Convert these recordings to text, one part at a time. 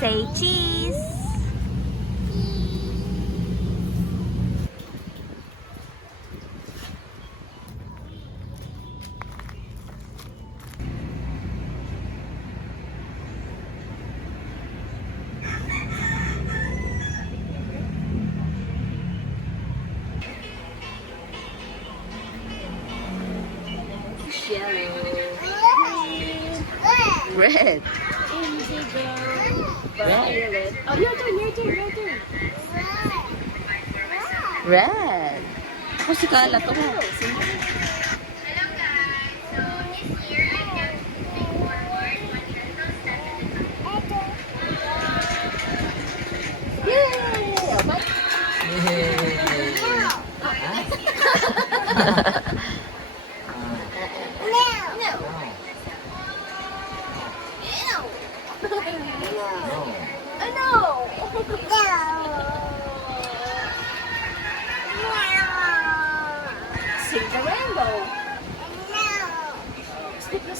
Say cheese. Red. Indigo. Red. Oh, your turn. Red. Ako si Kala to. Hello guys, so this year I'm going to moving forward one candle step at a time. Sing the rainbow.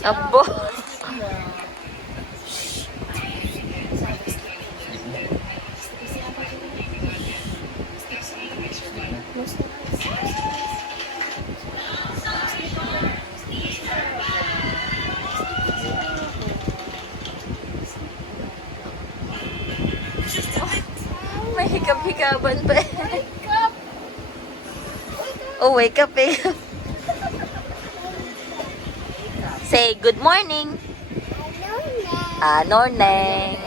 Abo. May hikap-hikaban pa eh. Oh, wake up eh. Say good morning. Norneng.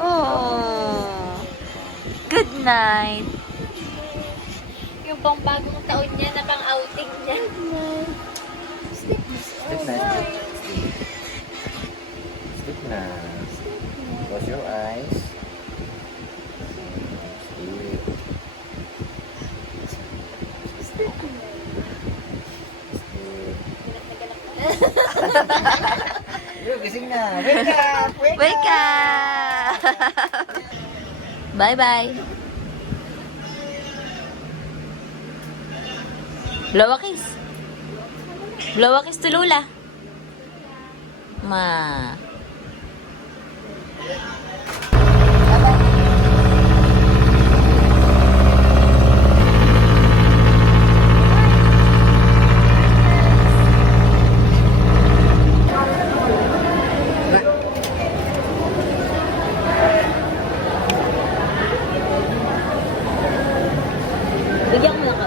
Oh. Good night. Yung pang bagong taon niya na pang outing niya. Sleep na. Sleep na. Close your eyes. Sleep. Yun, gising na. Wake up! Wake up! Bye-bye. Blow a kiss. Blow a kiss to Lula. Ma. Bigyan ko lang ka.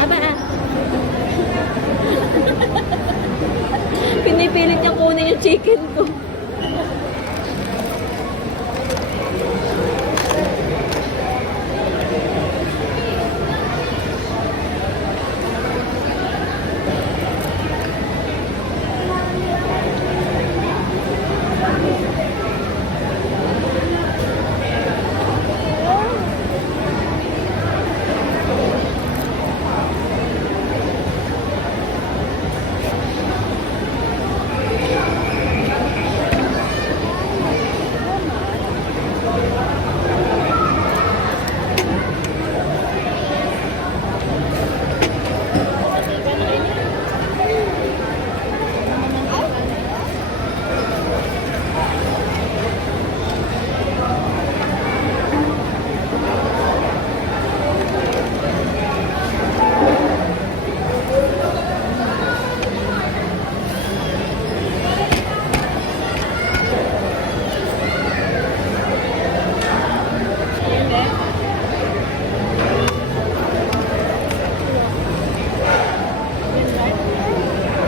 Aba ah. Pinipilit niya kunin yung chicken ko.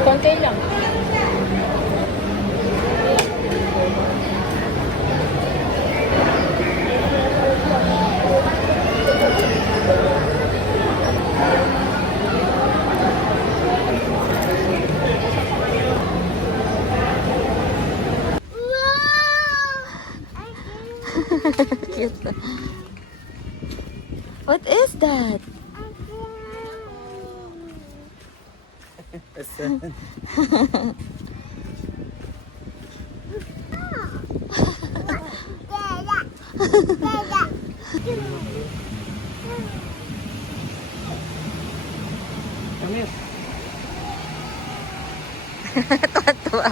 Konti lang. Cute. What is that? Come here. Tuwa-tuwa.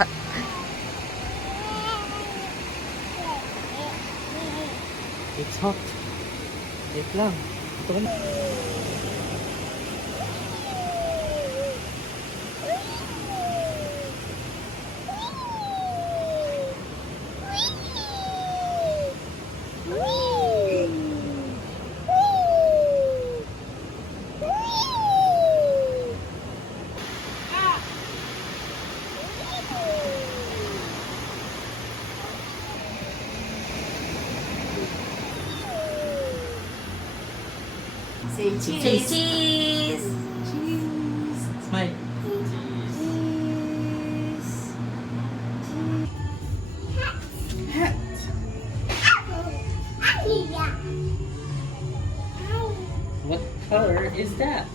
It's hot. Wait lang. Ito ko na. Say cheese. Say cheese. Smile. What color is that?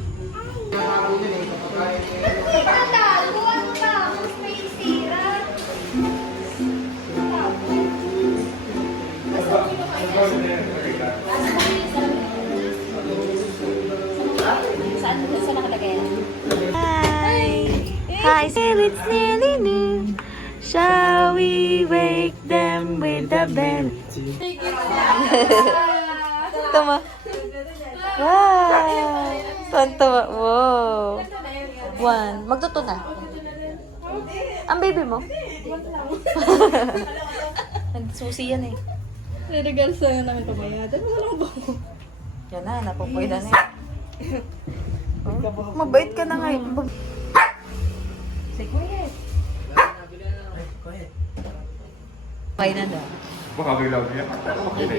Tatal, buwan mo ba? Mas may sira. Saan nakalagay yan? Hi. Hi. It's nearly noon. Shall we wake them with the bell? Tama. Wow. Tuwan-tuwa. Wow. One. Magtuto na. Ang baby mo? Nagsusi yan eh. Nire-regal sa'yo namin pabayadan. Walang bango. Yan na, napupoy na eh. Oh, mabait ka na ngayon. Say, quiet. Okay na daw. Baka bilaw niya. Hindi.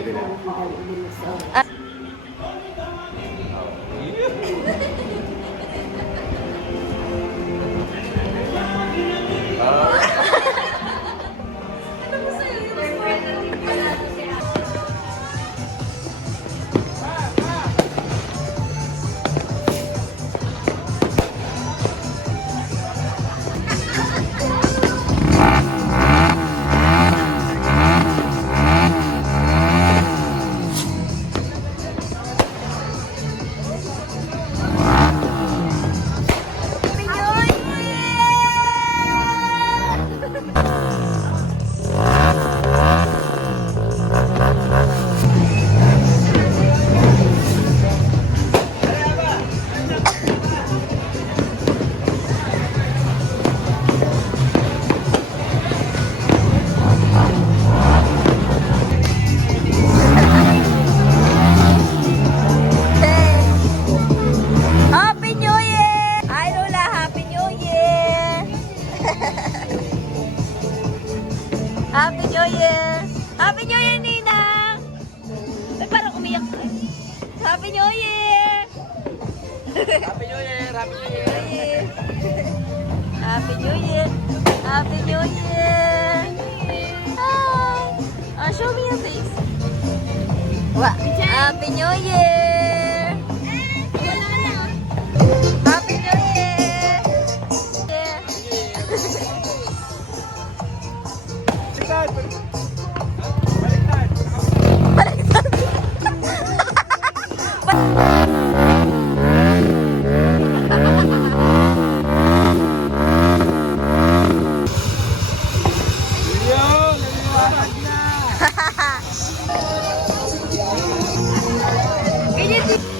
Happy New Year! Hi Lola, Happy New Year! Happy New Year! Happy New Year, Ninang! Ay, parang umiyak ka. Happy New Year! Happy New Year! Happy New Year! Happy New Year! Happy New Year! Hi! Show me your face. Happy New Year! Happy New Year!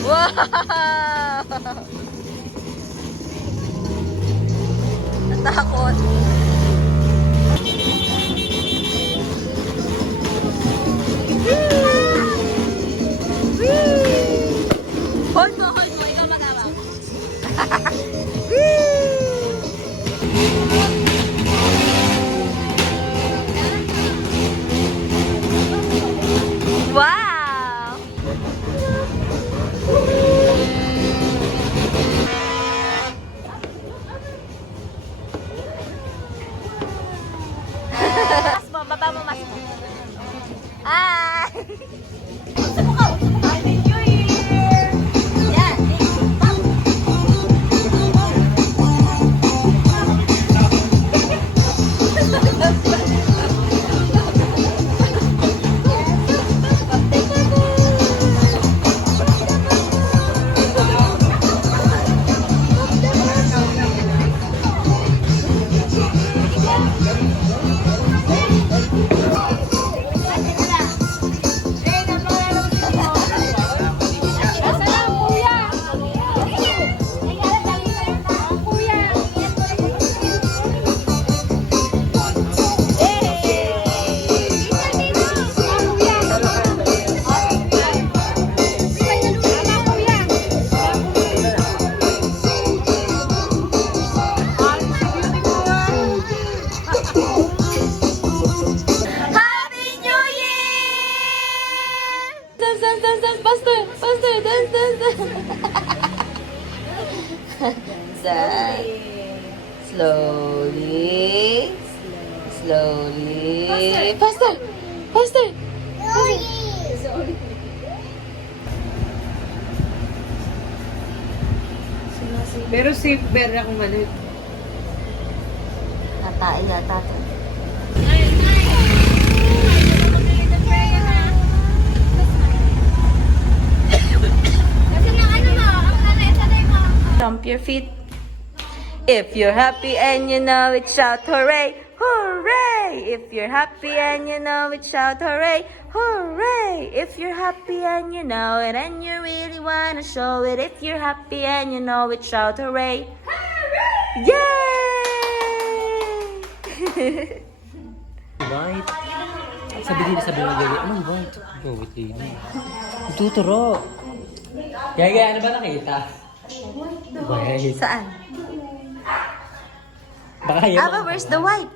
Wow! Natakot. Hold mo, ikaw magawa. Wow! Mas mo, baba mo mas mo. Ah! Happy New Year! Yan. side. Slowly. Slowly. Faster! Faster! Pero safe better akong ano. Natain yata ito. Stomp your feet. If you're happy and you know it, shout hooray! Hooray! If you're happy and you know it, shout hooray! Hooray! If you're happy and you know it and you really wanna show it, if you're happy and you know it, shout hooray! Hooray! Yay! White. Sabi mo gagi. Ano white? Go with lady. Tuturo. Gagi, ano ba nakita? White. Saan? Baka yun. Aba, where's the white?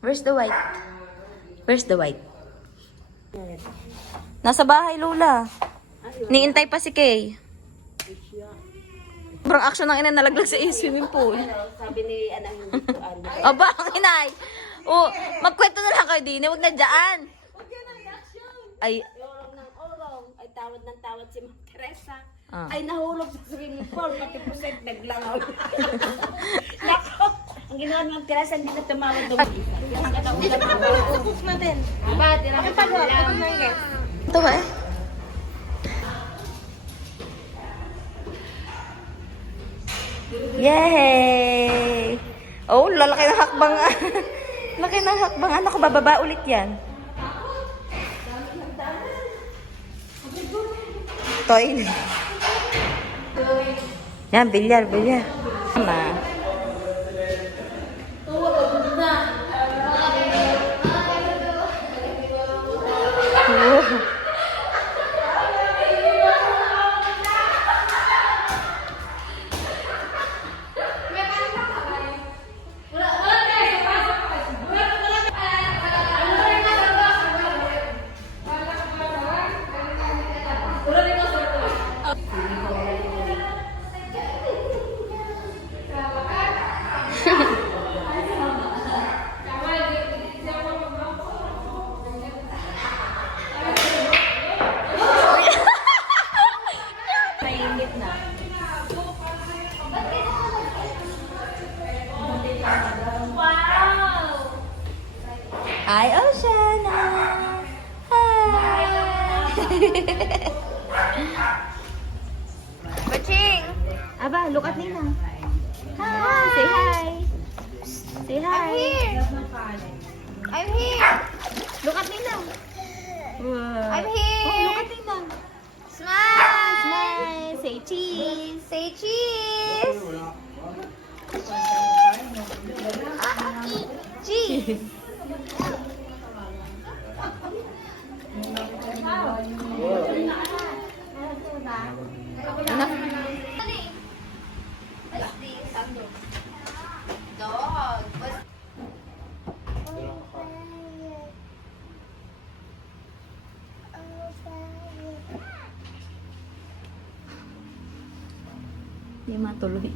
Where's the white? Where's the white? Nasa bahay, Lola. Niintay pa si Kay. Sobrang action ng ina nalaglag sa swimming pool. Sabi ni Anang hindi ko ano. Aba, ang inay. O, magkwento na lang kayo din. Huwag na dyan. Ay, Orong ng orong, ay tawad ng tawad si Ma'am Teresa. Ah. Ay nahulog sa swimming pool, pati puset naglangaw. Nako! Ang ginawa ng Teresa, hindi na tumawad doon. Dito pa pala cook natin. Ba, tira pa lang. ito ba eh? Yay! Oh, lalaki ng hakbang. Laki ng hakbang. Ano ko, bababa ulit yan. Toy. Yan, bilyar. Mama. Hi, Oceana! Hi! Baching! Aba, look at Nina. Hi! Say hi! Say hi! I'm here! I'm here! Look at Nina! I'm here! Oh, look at Nina! Smile! Smile! Say cheese! Say cheese! Cheese! Hindi matuloy.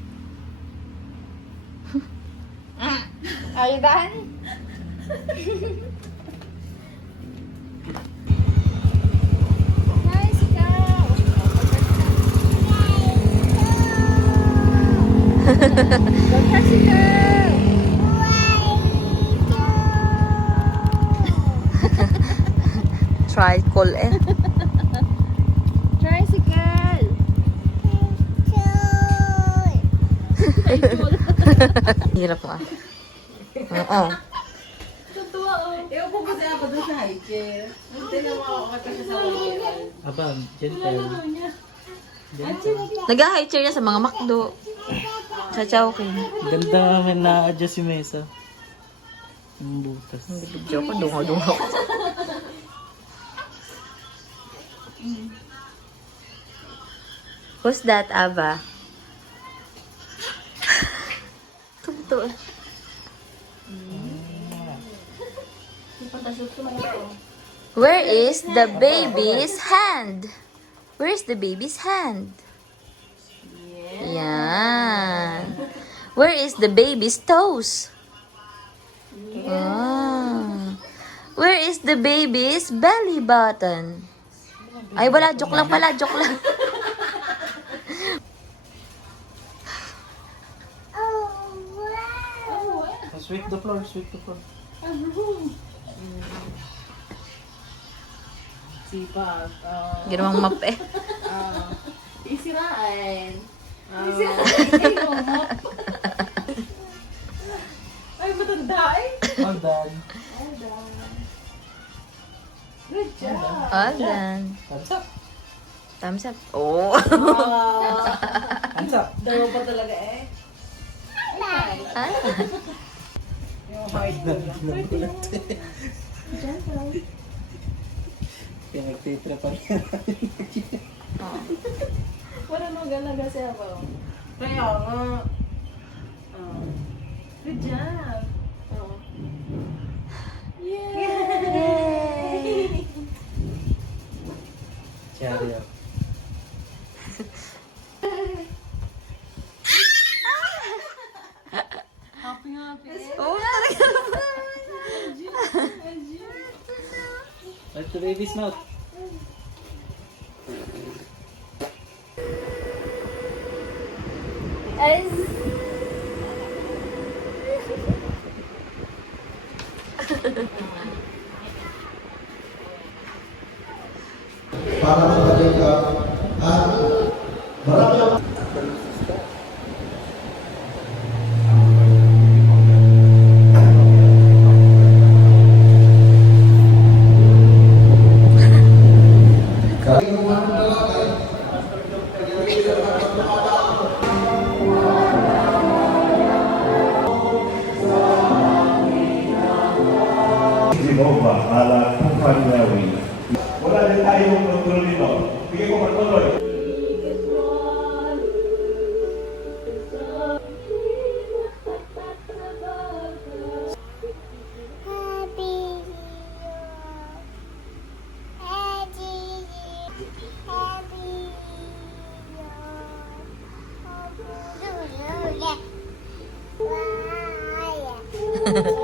Are you done? Nice girl. Go taxi girl. Tricycle eh. Tricycle. Hirap mo ah. Oo. Ewan ko kasi ako doon sa high chair. Hindi na makakakat kasi sa wall. Aba, gentle. Nag-high chair niya sa mga McDo. Sa Chowking. Ganda namin na-adjust yung mesa. Yung butas. Video ko, dungo-dungo. Who's that, Ava? Tumto. Where is the baby's hand? Where is the baby's hand? Yan. Where is the baby's toes? Ah. Where is the baby's belly button? Ay, wala. Joke lang pala. Joke lang. Sweep the floor, sweep the floor. Sipag. Ginawang map eh. Isirain. Ay, matanda eh. All done. Good job. All done. Hands up. Thumbs up. Oh. Hands up. Dalawa pa talaga eh. Ah. Yung hard ko lang. Kaya nagtitra pa rin. Wala nang galaga siya ba? Kaya nga. Good job. Yay! Cherry up. Oh, talaga. Let the baby's mouth. Para magaling ka at marami ang Jehovah, Allah, Tuhan Yahweh. Wala din tayong kontrol dito. Sige ko magtuloy. Happy